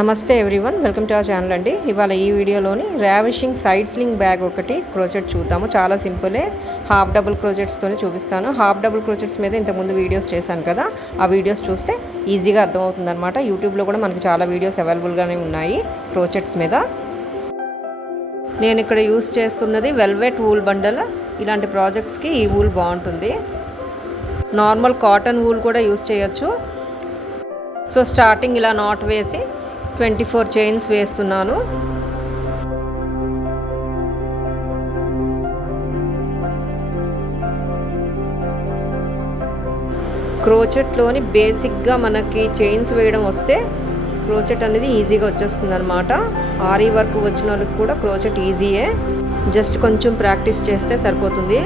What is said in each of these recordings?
నమస్తే everyone, welcome to our channel అండి. ఇవాళ ఈ వీడియోలోని రావిషింగ్ సైడ్ స్లింగ్ బ్యాగ్ ఒకటి క్రోచెట్ చూద్దాము. చాలా సింపులే, హాఫ్ డబుల్ క్రోచెట్స్తోనే చూపిస్తాను. హాఫ్ డబుల్ క్రోచెట్స్ మీద ఇంతకుముందు వీడియోస్ చేశాను కదా, ఆ వీడియోస్ చూస్తే ఈజీగా అర్థమవుతుందన్నమాట. యూట్యూబ్లో కూడా మనకి చాలా వీడియోస్ అవైలబుల్గానే ఉన్నాయి క్రోచెట్స్ మీద. నేను ఇక్కడ యూస్ చేస్తున్నది వెల్వెట్ వూల్ బండల్. ఇలాంటి ప్రాజెక్ట్స్కి ఈ వూల్ బాగుంటుంది. నార్మల్ కాటన్ వూల్ కూడా యూస్ చేయొచ్చు. సో స్టార్టింగ్ ఇలా నాట్ వేసి 24 చైన్స్ వేస్తున్నాను. క్రోచెట్లోని బేసిక్గా మనకి చైన్స్ వేయడం వస్తే క్రోచెట్ అనేది ఈజీగా వచ్చేస్తుంది అనమాట. ఆరీ వర్క్ వచ్చిన వాళ్ళకి కూడా క్రోచెట్ ఈజీయే, జస్ట్ కొంచెం ప్రాక్టీస్ చేస్తే సరిపోతుంది.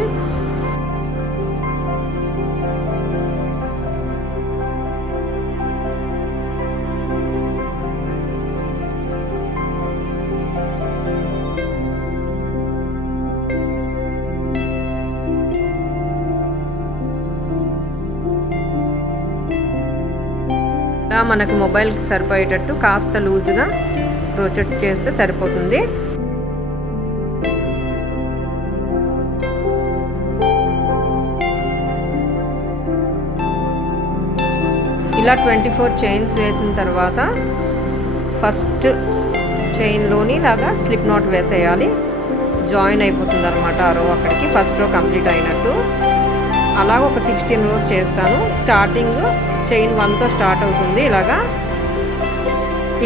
మనకు మొబైల్కి సరిపోయేటట్టు కాస్త లూజ్గా క్రోచెట్ చేస్తే సరిపోతుంది. ఇలా 24 చైన్స్ వేసిన తర్వాత ఫస్ట్ చైన్లోని లాగా స్లిప్ నాట్ వేసేయాలి. జాయిన్ అయిపోతుంది అనమాట ఆ రో అక్కడికి, ఫస్ట్ రో కంప్లీట్ అయినట్టు. అలాగ ఒక 16 రోస్ చేస్తాను. స్టార్టింగ్ చైన్ 1తో స్టార్ట్ అవుతుంది. ఇలాగా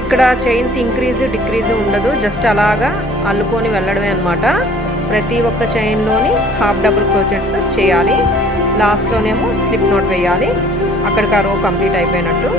ఇక్కడ చైన్స్ ఇంక్రీజ్ డిక్రీజ్ ఉండదు, జస్ట్ అలాగా అల్లుకొని వెళ్ళడమే అనమాట. ప్రతి ఒక్క చైన్లోని హాఫ్ డబుల్ క్రోచెట్స్ చేయాలి. లాస్ట్లోనేమో స్లిప్ నోట్ వేయాలి. అక్కడికి ఆ రో కంప్లీట్ అయిపోయినట్టు.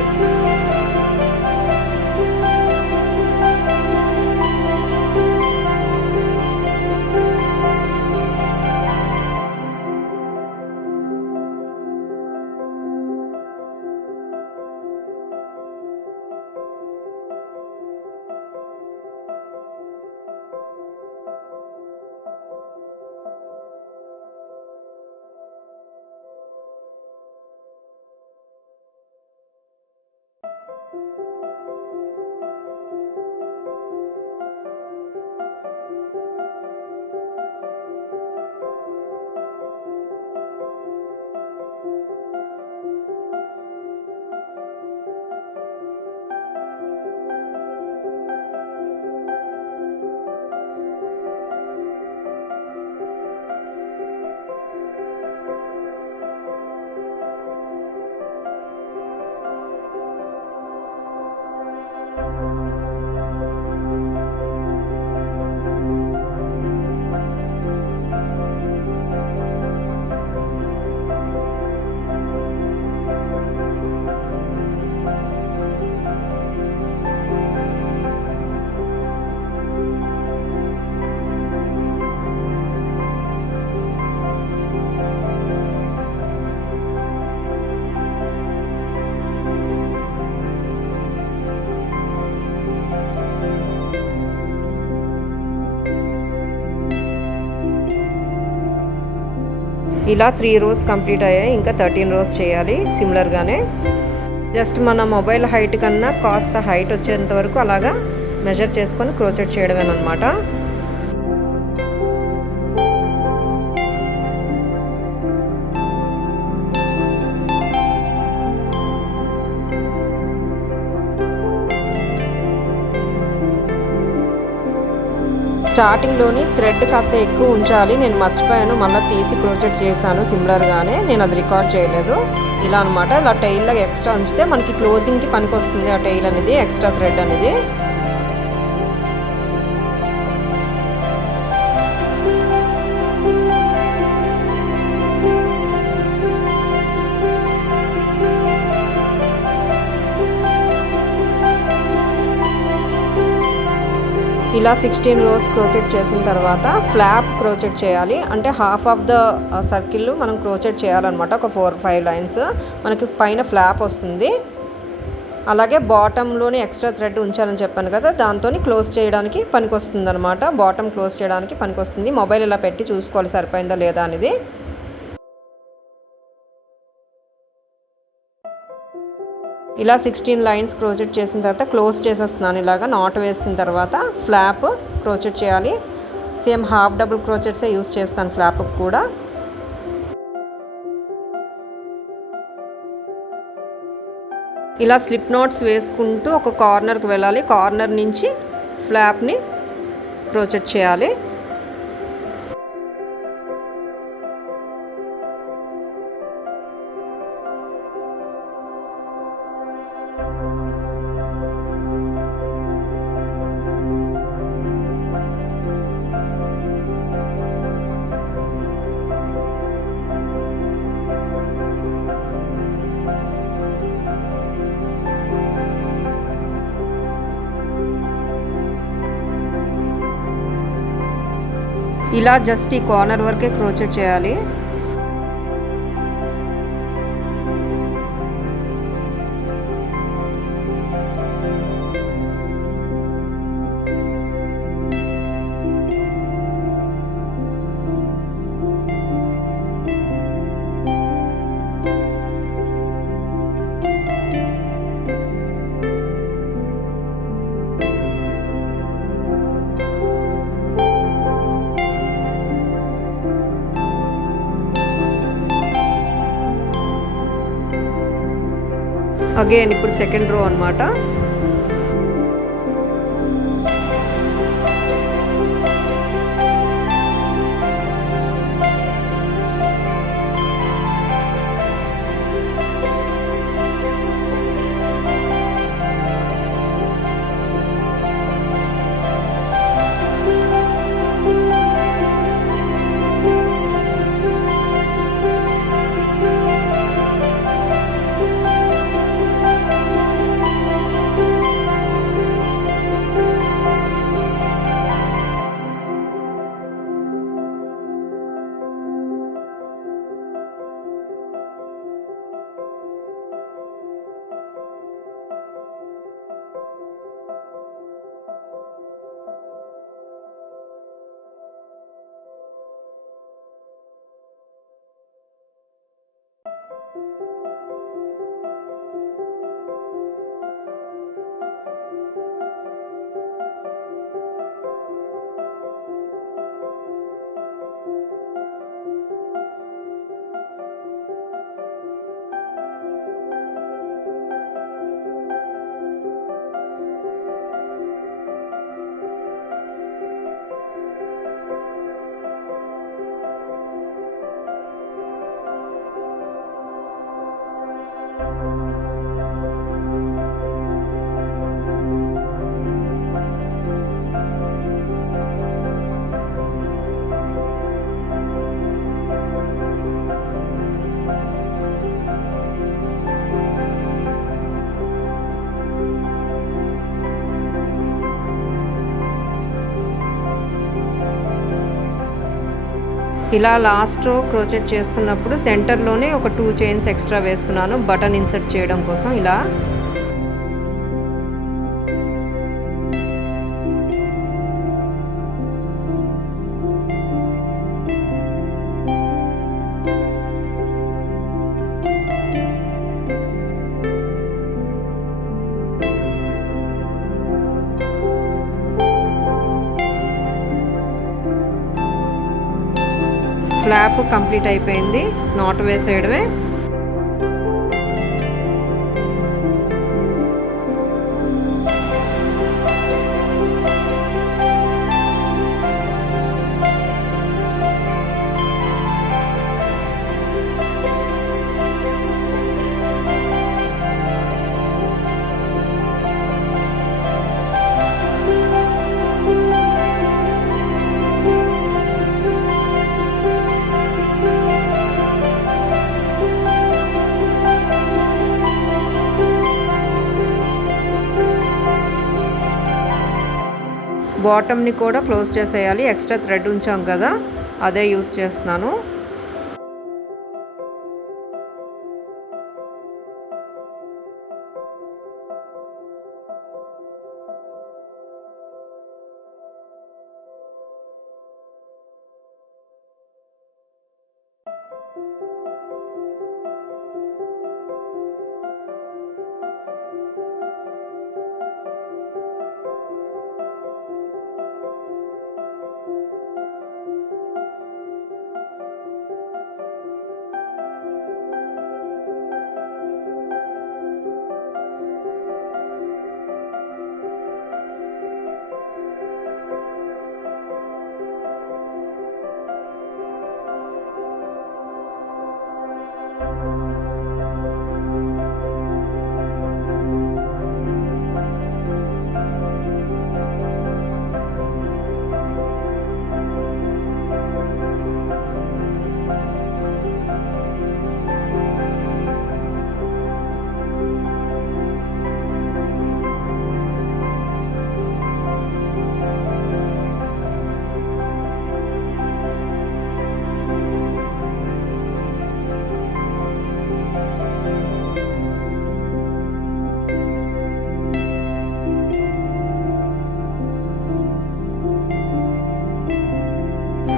ఇలా 3 రోస్ కంప్లీట్ అయ్యాయి. ఇంకా 13 రోస్ చేయాలి సిమిలర్గానే. జస్ట్ మన మొబైల్ హైట్ కన్నా కాస్త హైట్ వచ్చేంత వరకు అలాగా మెజర్ చేసుకొని క్రోచెట్ చేయడమేనమాట. స్టార్టింగ్లోని థ్రెడ్ కాస్త ఎక్కువ ఉంచాలి. నేను మర్చిపోయాను, మళ్ళీ తీసి క్రోచెట్ చేశాను సిమిలర్గానే. నేను అది రికార్డ్ చేయలేదు. ఇలా అనమాట, ఇలా టైల్లో ఎక్స్ట్రా ఉంచితే మనకి క్లోజింగ్కి పనికి వస్తుంది. ఆ టైల్ అనేది, ఎక్స్ట్రా థ్రెడ్ అనేది. ఇలా 16 రోస్ క్రోచెట్ చేసిన తర్వాత ఫ్లాప్ క్రోచెట్ చేయాలి. అంటే హాఫ్ ఆఫ్ ద సర్కిల్ మనం క్రోచెట్ చేయాలన్నమాట. ఒక 4-5 లైన్స్ మనకి పైన ఫ్లాప్ వస్తుంది. అలాగే బాటంలోని ఎక్స్ట్రా థ్రెడ్ ఉంచాలని చెప్పాను కదా, దాంతో క్లోజ్ చేయడానికి పనికొస్తుంది అనమాట. బాటమ్ క్లోజ్ చేయడానికి పనికొస్తుంది. మొబైల్ ఇలా పెట్టి చూసుకోవాలి సరిపోయిందా లేదా అనేది. ఇలా 16 లైన్స్ క్రోచెట్ చేసిన తర్వాత క్లోజ్ చేసేస్తున్నాను. ఇలాగా నాట్ వేసిన తర్వాత ఫ్లాప్ క్రోచెట్ చేయాలి. సేమ్ హాఫ్ డబుల్ క్రోచెట్సే యూస్ చేస్తాను ఫ్లాప్కి కూడా. ఇలా స్లిప్ నాట్స్ వేసుకుంటూ ఒక కార్నర్కి వెళ్ళాలి. కార్నర్ నుంచి ఫ్లాప్ని క్రోచెట్ చేయాలి. ఇలా జస్ట్ ఈ కార్నర్ వరకే క్రోచెట్ చేయాలి. అగైన్ ఇప్పుడు సెకండ్ రో అన్నమాట. ఇలా లాస్ట్ రో క్రోచెట్ చేస్తున్నప్పుడు సెంటర్లోనే ఒక 2 చైన్స్ ఎక్స్ట్రా వేస్తున్నాను బటన్ ఇన్సర్ట్ చేయడం కోసం. ఇలా ఫ్లాప్ కంప్లీట్ అయిపోయింది. నాట్ వేసేయడమే. బాటమ్ని కూడా క్లోజ్ చేసేయాలి. ఎక్స్ట్రా థ్రెడ్ ఉంచాం కదా, అదే యూస్ చేస్తున్నాను.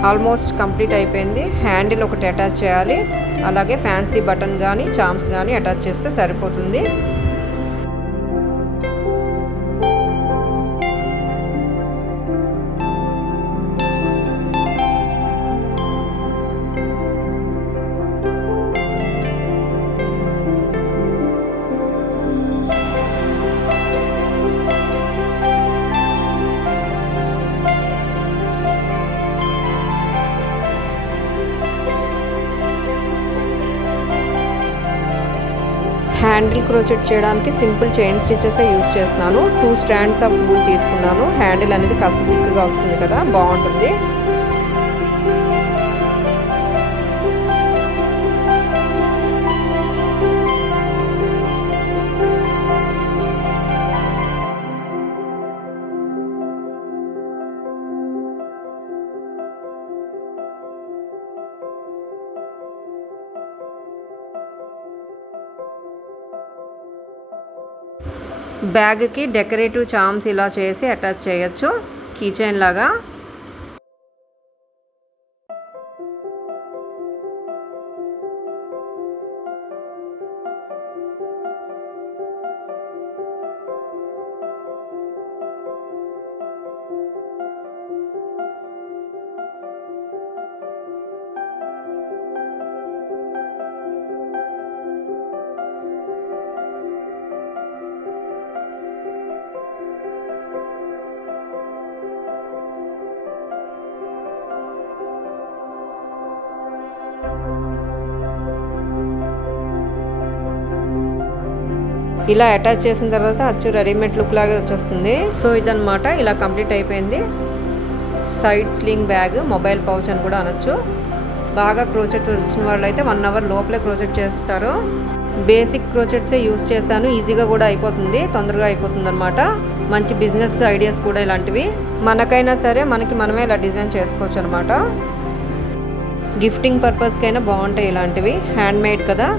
ఆల్మోస్ట్ కంప్లీట్ అయిపోయింది. హ్యాండిల్ ఒకటి అటాచ్ చేయాలి, అలాగే ఫ్యాన్సీ బటన్ కానీ చామ్స్ కానీ అటాచ్ చేస్తే సరిపోతుంది. హ్యాండిల్ క్రోచెట్ చేయడానికి సింపుల్ చైన్ స్టిచెస్ యూజ్ చేస్తున్నాను. 2 స్ట్రాండ్స్ ఆఫ్ వూల్ తీసుకున్నాను. హ్యాండిల్ అనేది కాస్త థిక్గా వస్తుంది కదా, బాగుంటుంది. బ్యాగ్కి డెకరేటివ్ చామ్స్ ఇలా చేసి అటాచ్ చేయొచ్చు, కీ చైన్ లాగా. ఇలా అటాచ్ చేసిన తర్వాత అచ్చు రెడీమేడ్ లుక్ లాగే వచ్చేస్తుంది. సో ఇదన్నమాట, ఇలా కంప్లీట్ అయిపోయింది. Side sling bag, mobile pouch అని కూడా అనొచ్చు. బాగా క్రోచెట్ వచ్చిన వాళ్ళు అయితే 1 అవర్ లోపలే క్రోచెట్ చేస్తారు. బేసిక్ క్రోచెట్సే యూజ్ చేశాను, ఈజీగా కూడా అయిపోతుంది, తొందరగా అయిపోతుంది అనమాట. మంచి బిజినెస్ ఐడియాస్ కూడా ఇలాంటివి మనకైనా సరే మనకి మనమే ఇలా డిజైన్ చేసుకోవచ్చు అనమాట. గిఫ్టింగ్ పర్పస్కైనా బాగుంటాయి ఇలాంటివి, హ్యాండ్ మేడ్ కదా.